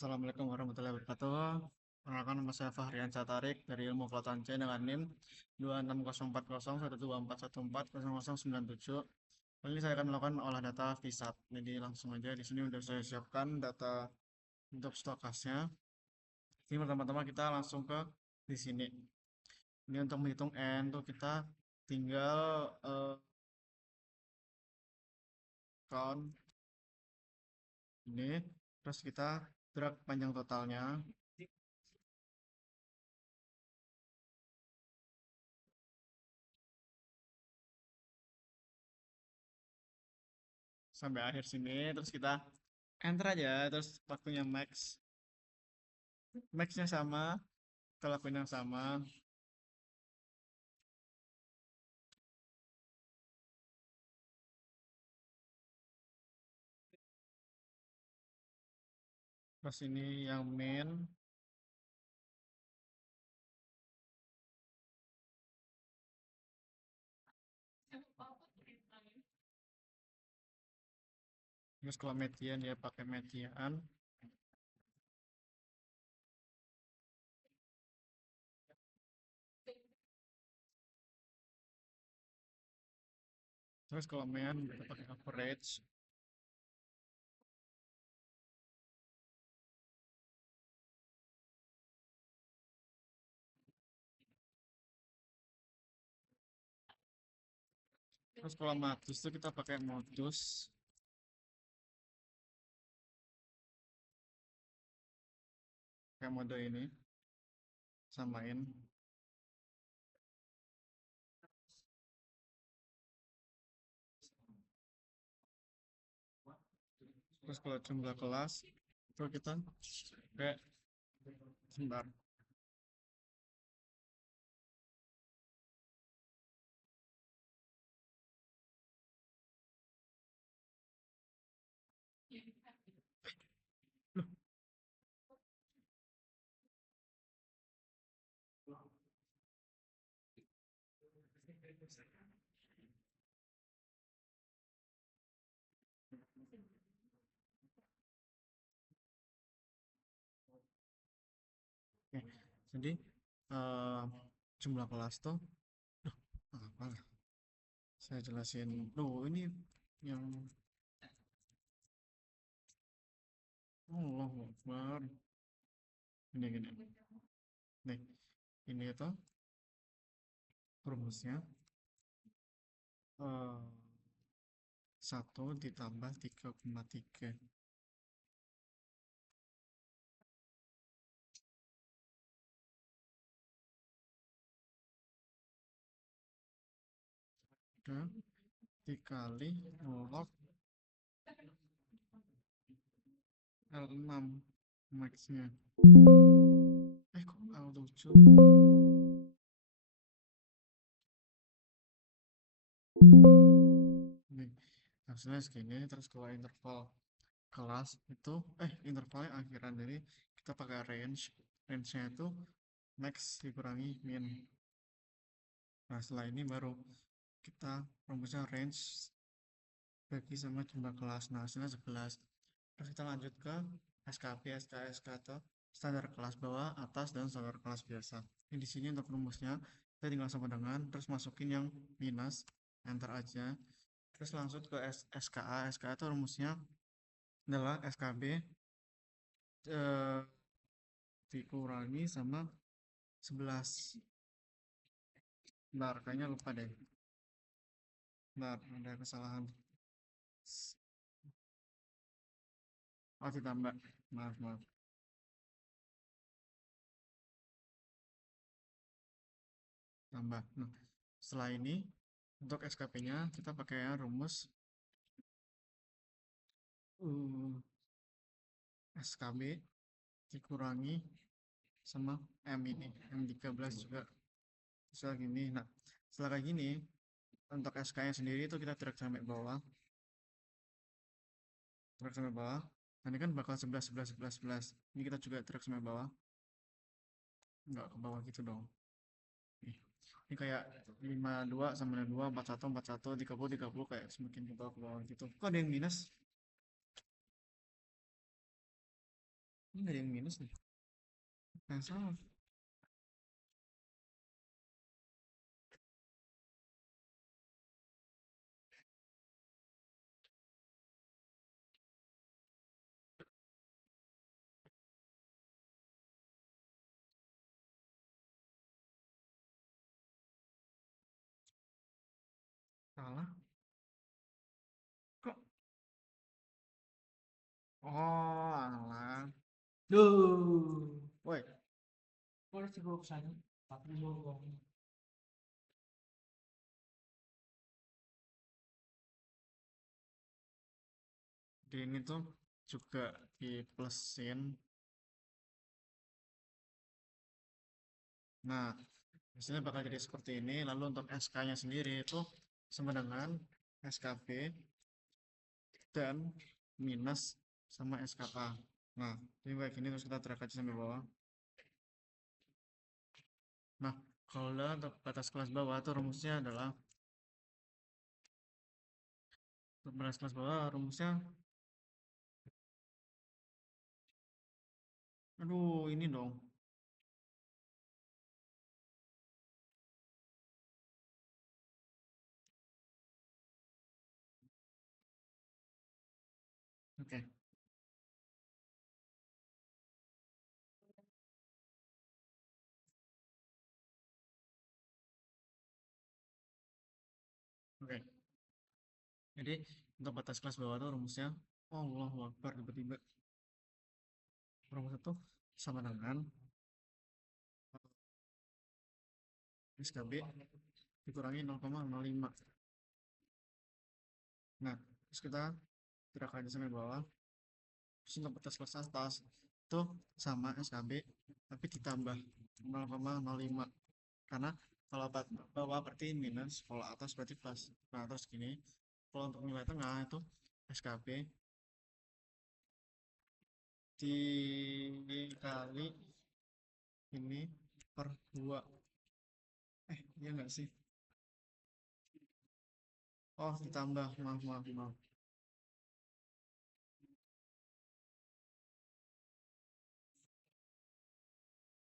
Assalamualaikum warahmatullahi wabarakatuh. Perkenalkan nama saya Fahrian Satarik dari Ilmu Pengetahuan C dengan NIM 26040124140097. Kali ini saya akan melakukan olah data VSAT. Jadi langsung aja di sini udah saya siapkan data untuk stokasnya. Ini pertama-tama kita langsung ke di sini. Ini untuk menghitung N tuh kita tinggal count ini, terus kita drag panjang totalnya sampai akhir sini, terus kita enter aja, terus waktunya maxnya sama, kita lakuin yang sama. Terus ini yang main, terus kalau median ya pakai median. Terus kalau mean kita pakai average. Terus kalau modus itu kita pakai modus, kayak mode ini, samain. Terus kalau jumlah kelas itu kita kayak sebentar. Oke, jadi eh, jumlah kelas tuh, duh, apa lah? Saya jelasin. Ini yang Allah Akbar. Gini. Nih, ini itu rumusnya. 1 ditambah 3,3. Dan dikali log L6 max-nya. Kok L7? Nih, hasilnya segini. Terus kalau interval kelas itu, intervalnya akhiran. Jadi kita pakai range. Range-nya itu max dikurangi min. Nah, setelah ini baru kita rumusnya range bagi sama jumlah kelas. Nah, hasilnya 11. Terus kita lanjut ke SKB, SKSK atau standar kelas bawah, atas, dan standar kelas biasa. Ini di sini untuk rumusnya, kita tinggal sama dengan, terus masukin yang minus, enter aja. Terus langsung ke SKA. SKA itu rumusnya adalah SKB dikurangi sama 11. Bentar, kayaknya lupa deh. Bentar, ada kesalahan. Oh, ditambah. Maaf. Tambah. Nah, setelah ini untuk SKP-nya kita pakai rumus SKB dikurangi sama M ini, M13 juga bisa gini. Nah, setelah kayak gini, untuk SK-nya sendiri itu kita drag sampai bawah. Drag sampai bawah. Nah, ini kan bakal 11, 11, 11, 11. Ini kita juga drag sampai bawah. Enggak ke bawah gitu dong. Ini kayak 52 sama dengan 2, 41, 41, 30, 30 kayak semakin ke bawah gitu. Kok ada yang minus? Ini nggak ada yang minus nih. Yang salah. Salah. Kok? Oh, alah. Duh, Woi, boleh sih gue kesana. Tapi gue di ini tuh juga di plusin. Nah, biasanya bakal jadi seperti ini. Lalu untuk SK-nya sendiri itu sama dengan SKB dan minus sama SKA. Nah, ini kayak gini terus kita drag aja sampai bawah. Nah, kalau udah untuk batas kelas bawah tuh rumusnya adalah untuk batas kelas bawah rumusnya, aduh ini dong. Oke, oke. Jadi untuk batas kelas bawah tuh rumusnya, oh Allah Akbar tiba-tiba rumus itu sama dengan SKB dikurangi 0,05. Nah, terus kita gerak aja sampai bawah. Terus untuk batas kelas atas itu sama SKB tapi ditambah 0,05. Karena kalau bawah berarti minus, kalau atas berarti plus. Nah, terus gini, kalau untuk nilai tengah itu SKB dikali ini per 2. Iya nggak sih? Oh, ditambah, maaf, maaf, maaf.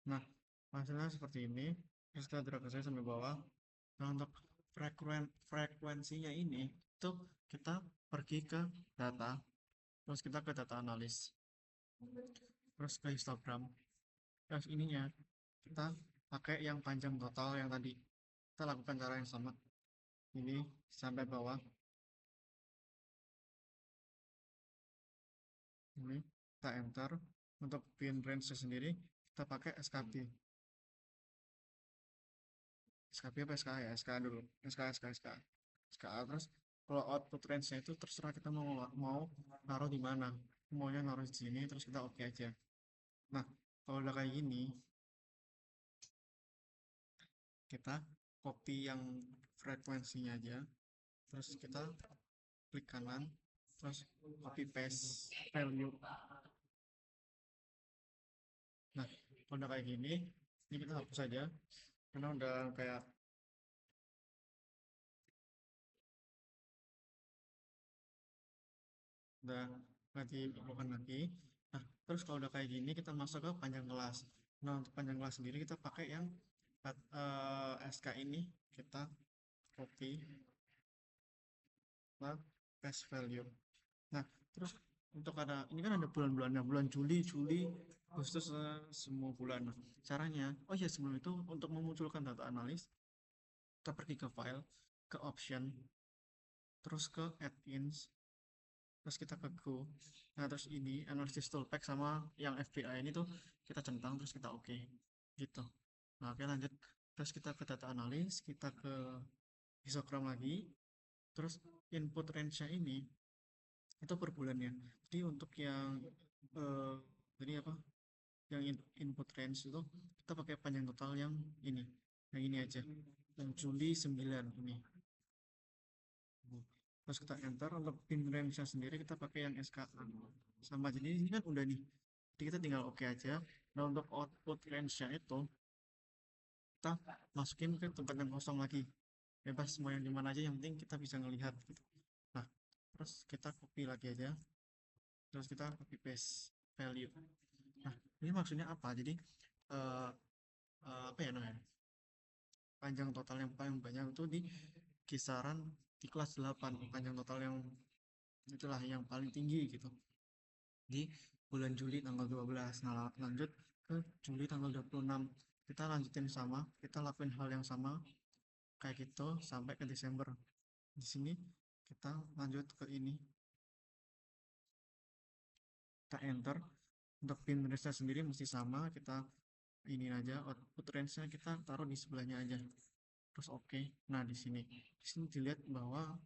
Nah, hasilnya seperti ini. Terus kita drag saja sampai bawah. Nah, untuk frekuensinya ini, itu kita pergi ke data, terus kita ke data analis, terus ke histogram. Terus ininya, kita pakai yang panjang total yang tadi. Kita lakukan cara yang sama. Ini sampai bawah. Ini kita enter. Untuk pin range sendiri, kita pakai SKB. SKB apa SKA ya? SKA dulu. SKA, SKA, SKA. SKA terus kalau output range-nya itu terserah kita mau naruh di mana. Maunya naruh di sini terus kita oke aja. Nah, kalau udah kayak gini, kita copy yang frekuensinya aja, terus kita klik kanan, terus copy paste value. Nah, kalau udah kayak gini, ini kita hapus aja, karena udah kayak udah nggak diperlukan lagi. Nah, terus kalau udah kayak gini, kita masuk ke panjang kelas. Nah, untuk panjang kelas sendiri kita pakai yang SK ini, kita copy ke paste value. Nah, terus untuk ini kan ada bulan-bulannya, bulan Juli, Juli, Agustus, semua bulan. Nah, caranya, oh ya sebelum itu untuk memunculkan data analis, kita pergi ke file, ke option, terus ke add-ins, terus kita ke go. Nah, terus ini analysis toolpack sama yang FBI ini tuh kita centang terus kita oke. Gitu. Nah, oke lanjut. Terus kita ke data analis, kita ke histogram lagi, terus input range-nya ini itu per bulannya. Jadi untuk yang eh jadi apa? Yang input range itu kita pakai panjang total yang ini. Yang ini aja. Yang Juli 9 ini. Terus kita enter untuk pin range-nya sendiri kita pakai yang SKA. Sama jadi ini kan udah nih. Jadi kita tinggal oke aja. Nah, untuk output range-nya itu kita masukin ke tempat yang kosong lagi. Bebas mau yang dimana aja yang penting kita bisa ngelihat gitu. Nah, terus kita copy lagi aja. Terus kita copy paste value. Ini maksudnya apa? Jadi eh apa ya namanya? Panjang total yang paling banyak itu di kisaran di kelas 8, panjang total yang itulah yang paling tinggi gitu. Di bulan Juli tanggal 12. Nah, lanjut ke Juli tanggal 26. Kita lanjutin sama, kita lakuin hal yang sama kayak gitu sampai ke Desember. Di sini kita lanjut ke ini, kita enter. Untuk pin range sendiri mesti sama, kita ini aja output range-nya kita taruh di sebelahnya aja. Terus oke. Nah, di sini dilihat bahwa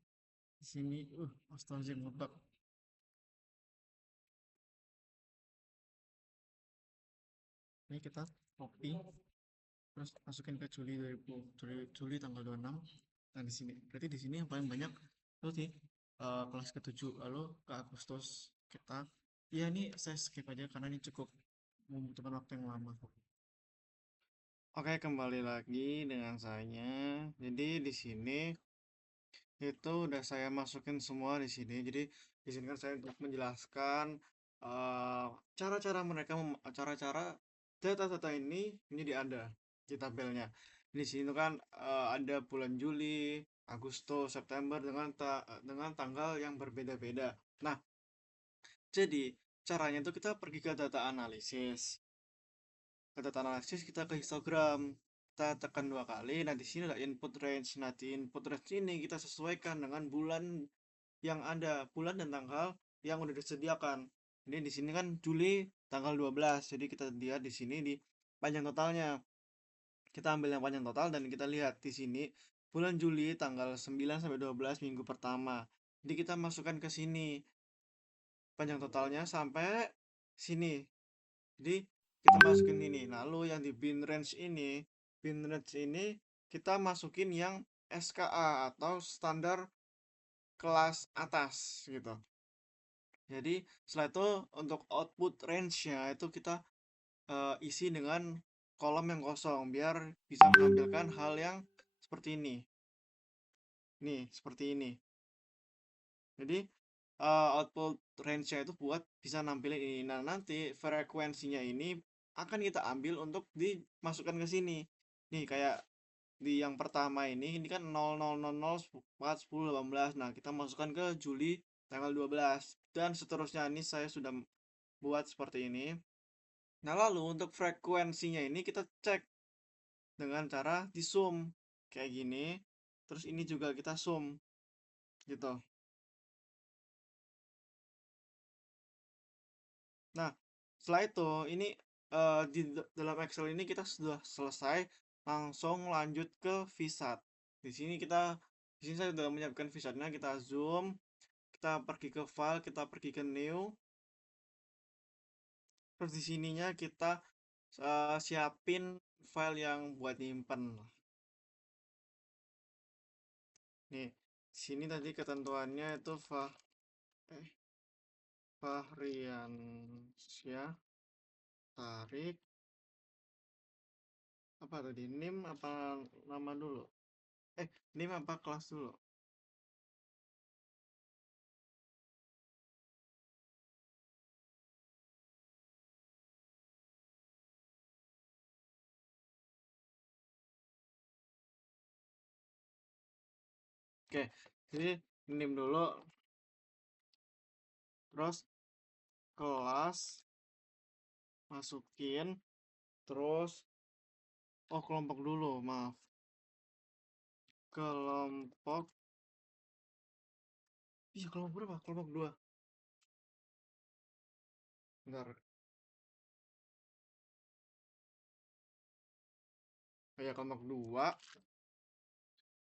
di sini astagfirullah ngebug. Ini kita copy terus masukin ke Juli 2000, Juli tanggal 26. Nah, di sini berarti di sini yang paling banyak itu di kelas ke-7. Lalu ke Agustus kita, ya ini saya skip aja karena ini cukup membutuhkan waktu yang lama. Oke, kembali lagi dengan saya. Jadi di sini itu udah saya masukin semua di sini. Jadi di sini kan saya untuk menjelaskan eh, cara-cara mereka cara-cara data-data ini ada di tabelnya. Di sini tuh kan ada bulan Juli, Agustus, September dengan tanggal yang berbeda-beda. Nah, jadi caranya itu kita pergi ke data analisis. Ke data analisis kita ke histogram. Kita tekan 2 kali. Nah, di sini ada input range. Nah, di input range ini kita sesuaikan dengan bulan yang ada, bulan dan tanggal yang udah disediakan. Ini di sini kan Juli tanggal 12. Jadi kita lihat di sini di panjang totalnya. Kita ambil yang panjang total dan kita lihat di sini bulan Juli tanggal 9 sampai 12 minggu pertama. Jadi kita masukkan ke sini panjang totalnya sampai sini. Jadi kita masukin ini. Lalu yang di bin range ini kita masukin yang SKA atau standar kelas atas gitu. Jadi setelah itu untuk output range-nya itu kita isi dengan kolom yang kosong biar bisa menampilkan hal yang seperti ini. Nih, seperti ini. Jadi output range-nya itu buat bisa nampilin ini. Nah, nanti frekuensinya ini akan kita ambil untuk dimasukkan ke sini. Nih, kayak di yang pertama ini kan 0000 4 10 18. Nah, kita masukkan ke Juli tanggal 12 dan seterusnya. Ini saya sudah buat seperti ini. Nah, lalu untuk frekuensinya ini kita cek dengan cara di zoom kayak gini. Terus ini juga kita zoom gitu. Nah, setelah itu ini dalam Excel ini kita sudah selesai, langsung lanjut ke Visat. Di sini saya sudah menyiapkan Visatnya, kita zoom, kita pergi ke file, kita pergi ke new. Terus di sininya kita siapin file yang buat nyimpen. Nih, sini tadi ketentuannya itu eh, Fahriansyah tarik apa tadi, nim apa nama dulu, nim apa kelas dulu. Oke, jadi nim dulu, terus kelas masukin, terus kelompok dulu, maaf, kelompok, iya kelompok berapa, kelompok 2, bentar, kayak kelompok 2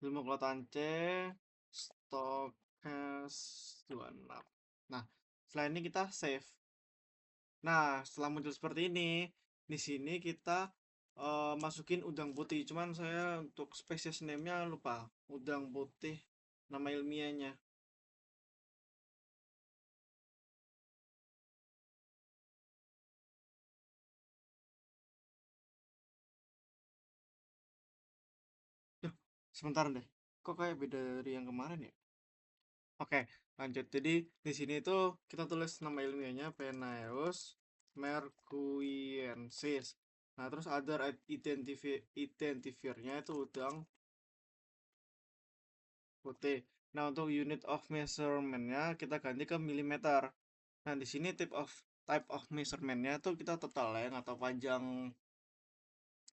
ilmu kelautan C, stokes 26. Nah, setelah ini kita save. Nah, setelah muncul seperti ini, di sini kita masukin udang putih. Cuman saya untuk spesies name-nya lupa. Udang putih nama ilmiahnya. Duh, sebentar deh. Kok kayak beda dari yang kemarin ya? Oke, lanjut. Jadi di sini tuh kita tulis nama ilmiahnya Penaeus merkuiensis. Nah, terus other identifiernya itu udang putih. Nah, untuk unit of measurement-nya kita ganti ke milimeter. Nah, di sini type of measurement-nya tuh kita total length atau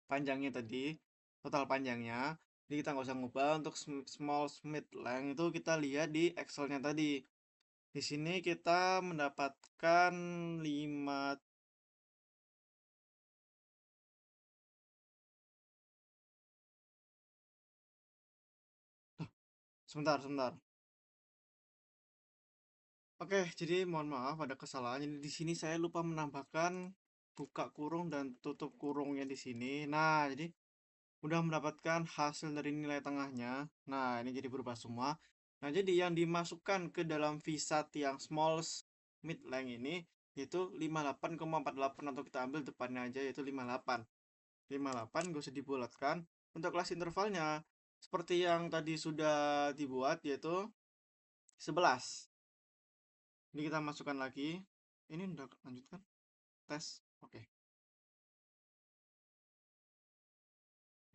panjangnya tadi, total panjangnya. Jadi kita nggak usah ngubah. Untuk small mid length itu kita lihat di Excel-nya tadi. Di sini kita mendapatkan 5. Sebentar. Oke, jadi mohon maaf ada kesalahan. Jadi di sini saya lupa menambahkan buka kurung dan tutup kurungnya di sini. Nah, jadi udah mendapatkan hasil dari nilai tengahnya. Nah, ini jadi berubah semua. Nah, jadi yang dimasukkan ke dalam VSAT yang small mid length ini yaitu 58,48 atau kita ambil depannya aja yaitu 58. 58 gak usah dibulatkan. Untuk kelas intervalnya seperti yang tadi sudah dibuat yaitu 11. Ini kita masukkan lagi. Ini udah lanjutkan tes. Oke.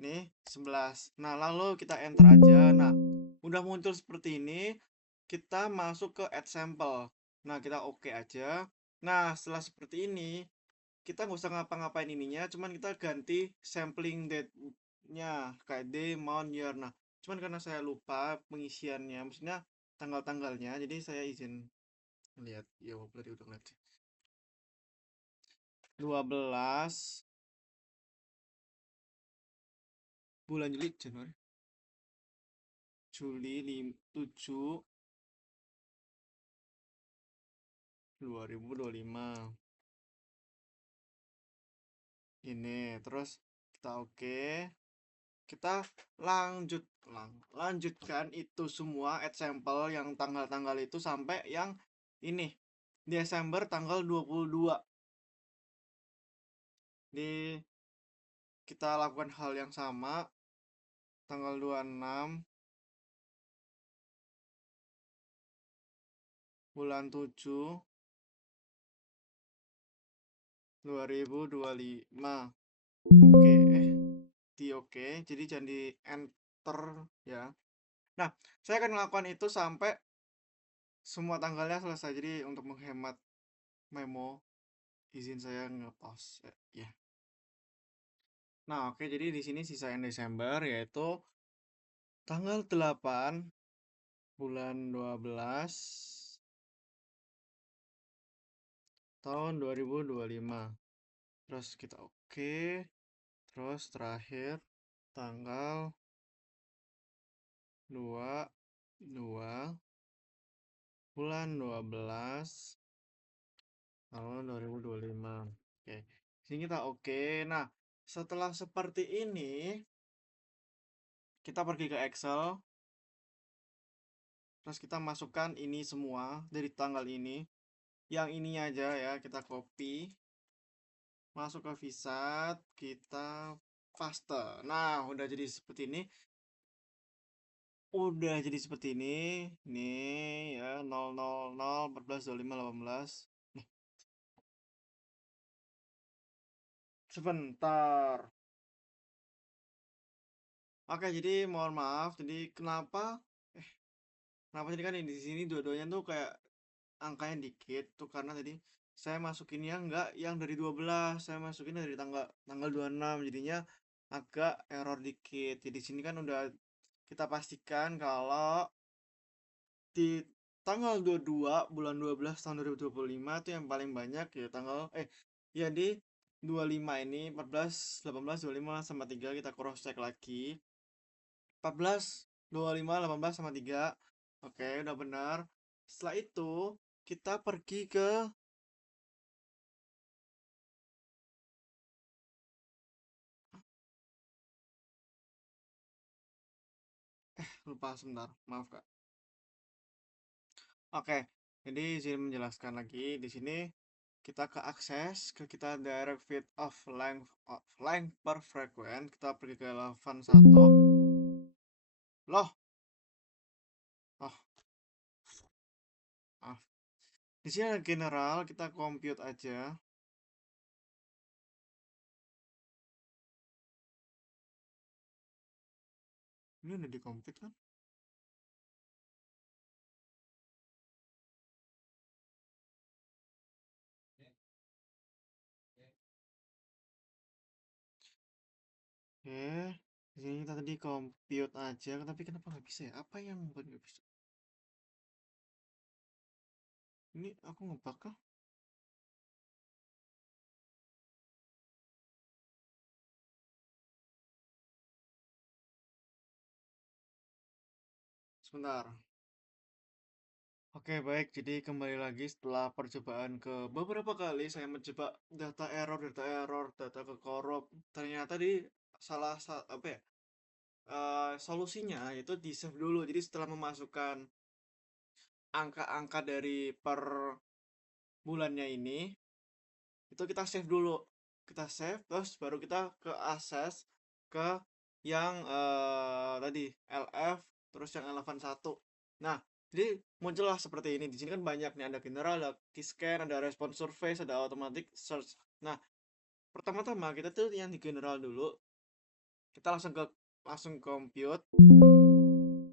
Nih 11. Nah, lalu kita enter aja. Nah, udah muncul seperti ini. Kita masuk ke add sample. Nah, kita oke aja. Nah, setelah seperti ini, kita nggak usah ngapa-ngapain ininya, cuman kita ganti sampling date-nya kayak day, month, year. Nah, cuman karena saya lupa pengisiannya, maksudnya tanggal-tanggalnya, jadi saya izin lihat. Ya, berarti udah ngeliat sih. 12 bulan Juli, Januari, Juli 7 2025. Ini terus kita oke. Kita lanjutkan itu semua add sample yang tanggal-tanggal itu sampai yang ini Desember tanggal 22. Di kita lakukan hal yang sama tanggal 26 bulan 7 2025. Oke, di oke. Jadi jangan di enter ya. Nah, saya akan melakukan itu sampai semua tanggalnya selesai. Jadi untuk menghemat memo, izin saya nge-pause ya. Nah, oke, jadi di sini sisa Desember yaitu tanggal 8 bulan 12 tahun 2025. Terus kita oke. Terus terakhir tanggal 22 bulan 12 tahun 2025. Oke. Sini kita oke. Nah, setelah seperti ini kita pergi ke Excel. Terus kita masukkan ini semua dari tanggal ini. Yang ini aja ya, kita copy. Masuk ke Visat, kita paste. Nah, udah jadi seperti ini. Udah jadi seperti ini. Nih ya, 000 14 25 18. Nih, sebentar. Oke, jadi mohon maaf. Jadi kenapa tadi kan di sini dua-duanya tuh kayak angkanya dikit tuh karena tadi saya masukinnya enggak yang dari 12, saya masukin dari tanggal tanggal 26, jadinya agak error dikit. Jadi di sini kan udah kita pastikan kalau di tanggal 22 bulan 12 tahun 2025 itu yang paling banyak ya ya di 25 ini 14 18 25 sama 3 kita cross check lagi. 14 25 18 sama 3. Oke, udah benar. Setelah itu kita pergi ke lupa sebentar, maaf Kak. Oke, jadi izin menjelaskan lagi di sini kita ke akses ke kita direct feed of length per frequent, kita pergi ke eleven 1. Loh, oh, ah. Di sini ada general, kita compute aja. Ini udah di complete kan? Di sini kita tadi compute aja, tapi kenapa nggak bisa ya? Apa yang membuat nggak bisa? Ini aku ngebug kah? Sebentar. Oke, baik. Jadi kembali lagi setelah percobaan ke beberapa kali saya mencoba data ke korup. Ternyata di apa ya? Solusinya itu di save dulu. Jadi setelah memasukkan angka-angka dari per bulannya ini, itu kita save dulu. Kita save, terus baru kita ke access ke yang tadi LF, terus yang eleven satu. Nah, jadi muncullah seperti ini. Di sini kan banyak nih, ada general, ada keyscan, ada response surface, ada automatic search. Nah, pertama-tama kita tuh yang di general dulu. Kita langsung compute.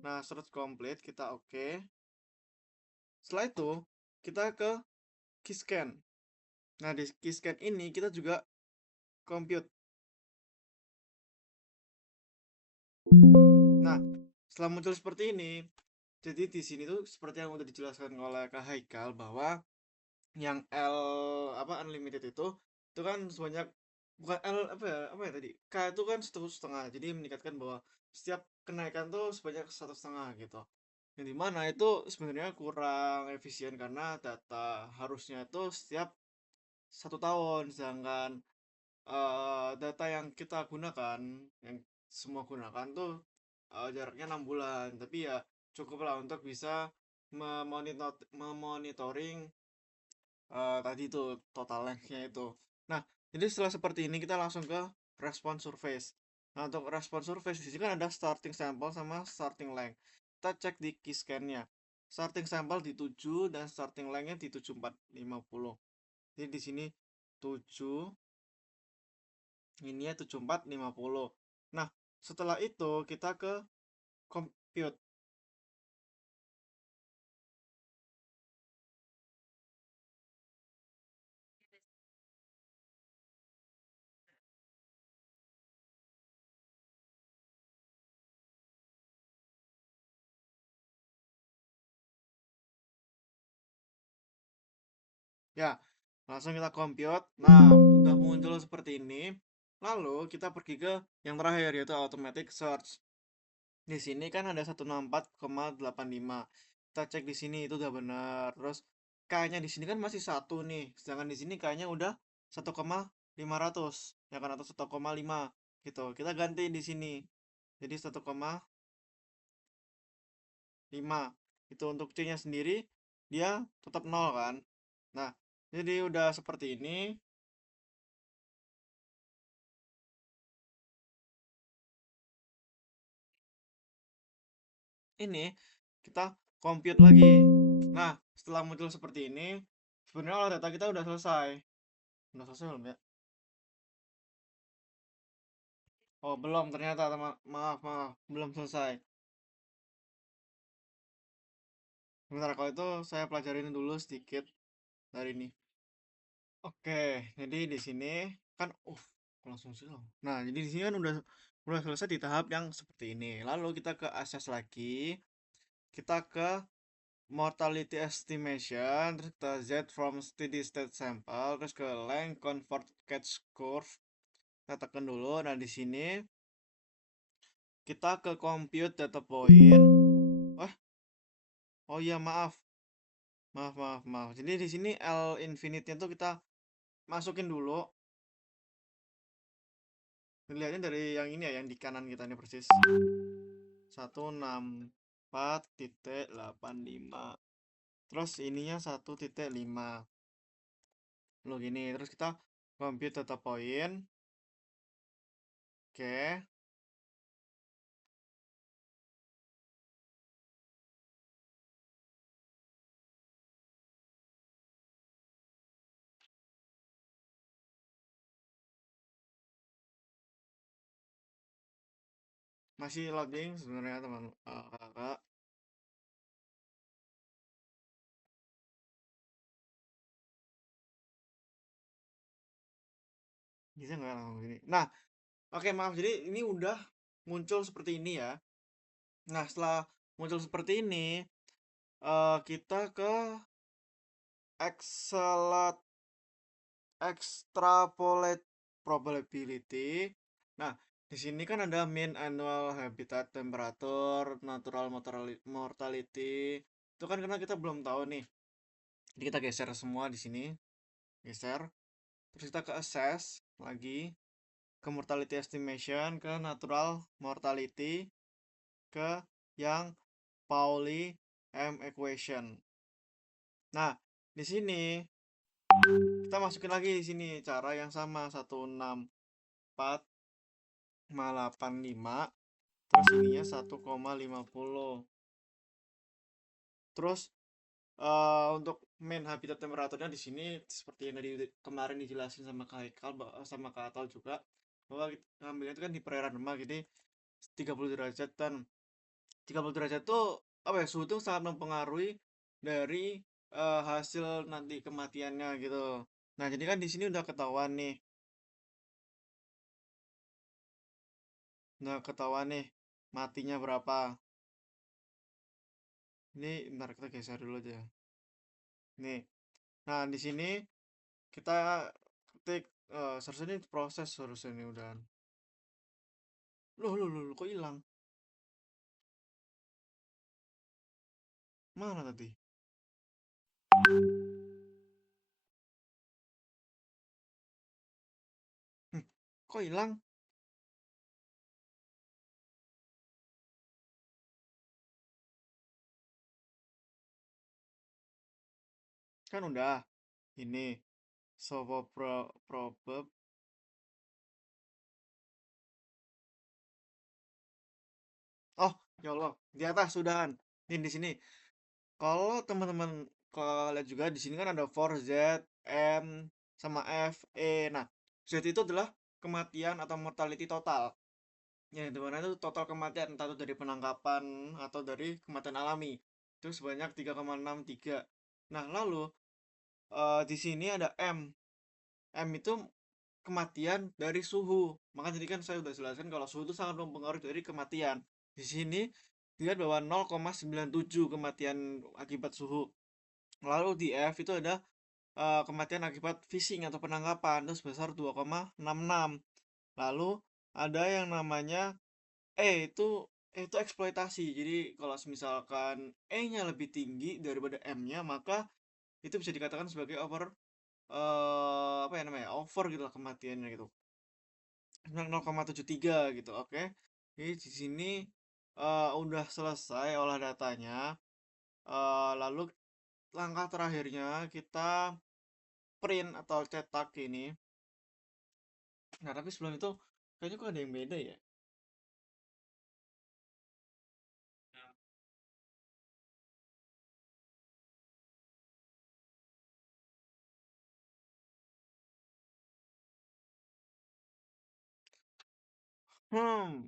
Nah, search complete, kita oke. Setelah itu, kita ke keyscan. Nah, di keyscan ini kita juga compute. Nah, setelah muncul seperti ini, jadi di sini tuh seperti yang udah dijelaskan oleh Kak Haikal bahwa yang L apa unlimited itu kan sebanyak, bukan L apa ya tadi, K itu kan 1,5, jadi meningkatkan bahwa setiap kenaikan tuh sebanyak 1,5 gitu, yang dimana itu sebenarnya kurang efisien karena data harusnya itu setiap 1 tahun, sedangkan data yang kita gunakan, yang semua gunakan tuh jaraknya 6 bulan, tapi ya cukuplah untuk bisa memonitoring tadi itu total length-nya itu. Nah, jadi setelah seperti ini kita langsung ke response surface. Nah, untuk response surface di sini kan ada starting sample sama starting length. Kita cek di keyscan-nya. Starting sample di 7 dan starting length-nya di 7450. Jadi di sini 7, ini ya 7450. Nah, setelah itu kita ke compute. Ya, langsung kita compute. Nah, udah muncul seperti ini. Lalu kita pergi ke yang terakhir, yaitu automatic search. Di sini kan ada 164,85. Kita cek di sini itu udah benar. Terus K-nya di sini kan masih satu nih. Sedangkan di sini K-nya udah 1,500. Ya kan, atau 1,5 gitu. Kita ganti di sini. Jadi 1,5. Itu untuk C-nya sendiri dia tetap 0 kan. Nah, jadi udah seperti ini. Ini kita compute lagi. Nah, setelah muncul seperti ini, sebenarnya olah data kita udah selesai. Udah selesai belum ya? Oh, belum ternyata, maaf, maaf, belum selesai. Sebentar, kalau itu saya pelajarin dulu sedikit dari ini. Oke, jadi di sini kan, langsung sih loh. Nah, jadi di sini kan udah selesai di tahap yang seperti ini. Lalu kita ke access lagi, kita ke mortality estimation, terus kita Z from steady state sample, terus ke length convert catch curve. Kita tekan dulu. Nah, di sini kita ke compute data point. Wah, oh iya, maaf. Maaf, maaf, maaf. Jadi di sini L infinite-nya tuh kita masukin dulu. Lihatnya dari yang ini ya, yang di kanan kita ini persis. 164,85. Terus ininya 1,5. Lo gini, terus kita compute data point. Oke. Masih loading sebenarnya teman kakak. Bisa nggak langsung gini? Nah, oke maaf. Jadi ini udah muncul seperti ini ya. Nah, setelah muncul seperti ini, kita ke Excel extrapolate probability. Nah, di sini kan ada mean annual habitat temperature, natural mortality. Itu kan karena kita belum tahu nih. Jadi kita geser semua di sini, geser. Terus kita ke assess lagi, ke mortality estimation, ke natural mortality, ke yang Pauli M equation. Nah, di sini kita masukin lagi di sini cara yang sama 164 85, terus ininya 1,50. Terus untuk main habitat temperaturnya di sini seperti yang tadi kemarin dijelasin sama Kak Haikal sama Kak Atal juga, bahwa kita ambilnya itu kan di perairan Demak, jadi 30 derajat. Dan 30 derajat itu apa ya, suhu itu sangat mempengaruhi dari hasil nanti kematiannya gitu. Nah, jadi kan di sini udah ketahuan nih matinya berapa. Ini bentar kita geser dulu aja. Nih. Nah, di sini kita ketik seharusnya ini proses, seharusnya ini udah. Loh, kok hilang? Mana tadi? Hmm, kok hilang? Kan udah. Ini sopo probab. Oh, ya Allah, di atas sudahan. Ini di sini. Kalau teman-teman kalau lihat juga di sini kan ada for Z, M, sama F, E. Nah, Z itu adalah kematian atau mortality total. Ya, dimana itu total kematian entah itu dari penangkapan atau dari kematian alami. Itu sebanyak 3,63. Nah, lalu di sini ada M. M itu kematian dari suhu. Maka tadi kan saya sudah jelaskan kalau suhu itu sangat mempengaruhi dari kematian. Di sini dilihat bahwa 0,97 kematian akibat suhu. Lalu di F itu ada kematian akibat phishing atau penangkapan itu sebesar 2,66. Lalu ada yang namanya itu eksploitasi. Jadi kalau misalkan E-nya lebih tinggi daripada M-nya, maka itu bisa dikatakan sebagai apa ya namanya? Over gitu lah kematiannya gitu. 0,73 gitu. Oke. Jadi di sini udah selesai olah datanya. Lalu langkah terakhirnya kita print atau cetak ini. Nah, tapi sebelum itu kayaknya kok ada yang beda ya. Hmm,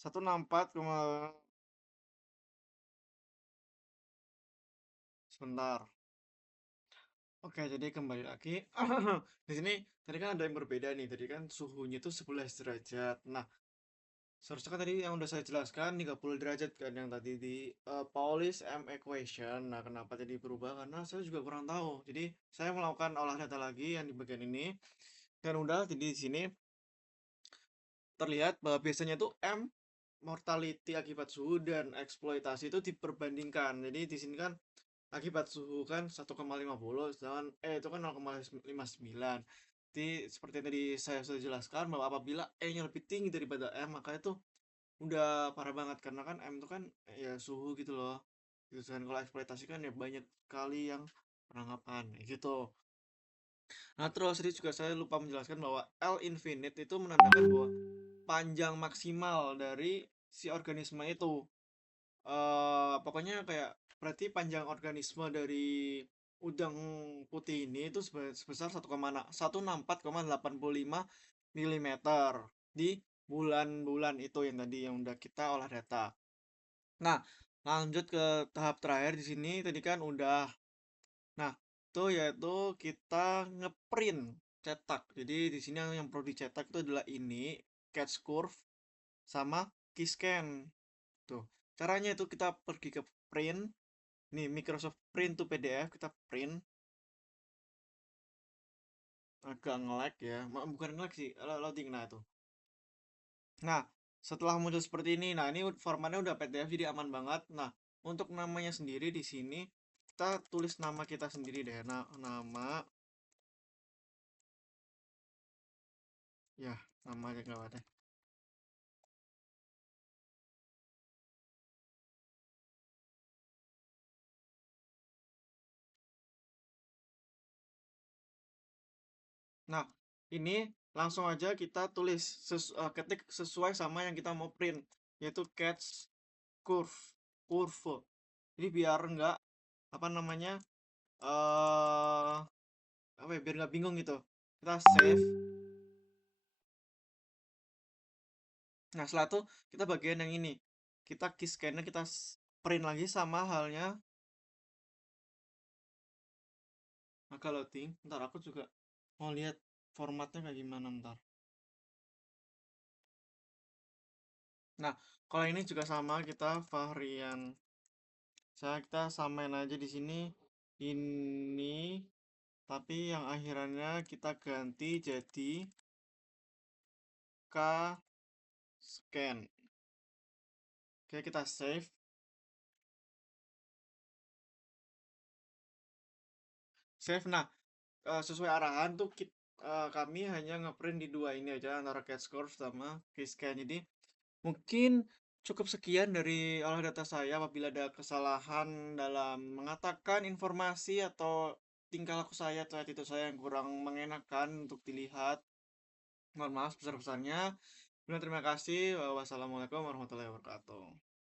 164, sebentar. Oke, jadi kembali lagi. Di sini tadi kan ada yang berbeda nih. Tadi kan suhunya itu 11 derajat. Nah, seharusnya kan tadi yang udah saya jelaskan 30 derajat kan yang tadi di Pauli's M equation. Nah, kenapa jadi berubah? Karena saya juga kurang tahu. Jadi, saya melakukan olah data lagi yang di bagian ini, dan udah jadi di sini terlihat bahwa biasanya tuh M mortality akibat suhu dan eksploitasi itu diperbandingkan. Jadi di sini kan akibat suhu kan 1,50, sedangkan itu kan 0,59. Jadi seperti yang tadi saya sudah jelaskan bahwa apabila E-nya lebih tinggi daripada M, maka itu udah parah banget karena kan M itu kan ya suhu gitu loh. Gitu. Dan kalau eksploitasi kan ya banyak kali yang penangkapan gitu. Nah, terus tadi juga saya lupa menjelaskan bahwa L infinite itu menandakan bahwa panjang maksimal dari si organisme itu. Pokoknya kayak berarti panjang organisme dari udang putih ini itu sebesar 164,85 mm di bulan-bulan itu yang tadi yang udah kita olah data. Nah, lanjut ke tahap terakhir di sini tadi kan udah. Nah, itu yaitu kita ngeprint cetak. Jadi di sini yang perlu dicetak itu adalah ini catch curve sama keyscan. Tuh. Caranya itu kita pergi ke print. Nih Microsoft Print to PDF kita print. Agak nge-lag ya. Bukan nge-lag sih, loading nah itu. Nah, setelah muncul seperti ini, nah ini formatnya udah PDF jadi aman banget. Nah, untuk namanya sendiri di sini kita tulis nama kita sendiri deh. Nama ya, nama aja nggak apa-apa. Nah, ini langsung aja kita tulis ketik sesuai sama yang kita mau print, yaitu catch curve, curve. Jadi biar nggak apa namanya apa ya, biar nggak bingung gitu. Kita save. Nah, setelah itu kita bagian yang ini. Kita key scanner kita print lagi sama halnya. Agak loading. Ntar aku juga mau lihat formatnya kayak gimana ntar. Nah, kalau ini juga sama kita varian. Kita samain aja di sini ini, tapi yang akhirannya kita ganti jadi K scan. Oke, kita save. Save. Nah, sesuai arahan tuh kami hanya ngeprint di dua ini aja antara catch curve sama keyscan. Jadi mungkin cukup sekian dari olah data saya. Apabila ada kesalahan dalam mengatakan informasi atau tingkah laku saya atau attitude saya yang kurang mengenakan untuk dilihat, mohon maaf sebesar-besarnya. Terima kasih. Wassalamualaikum warahmatullahi wabarakatuh.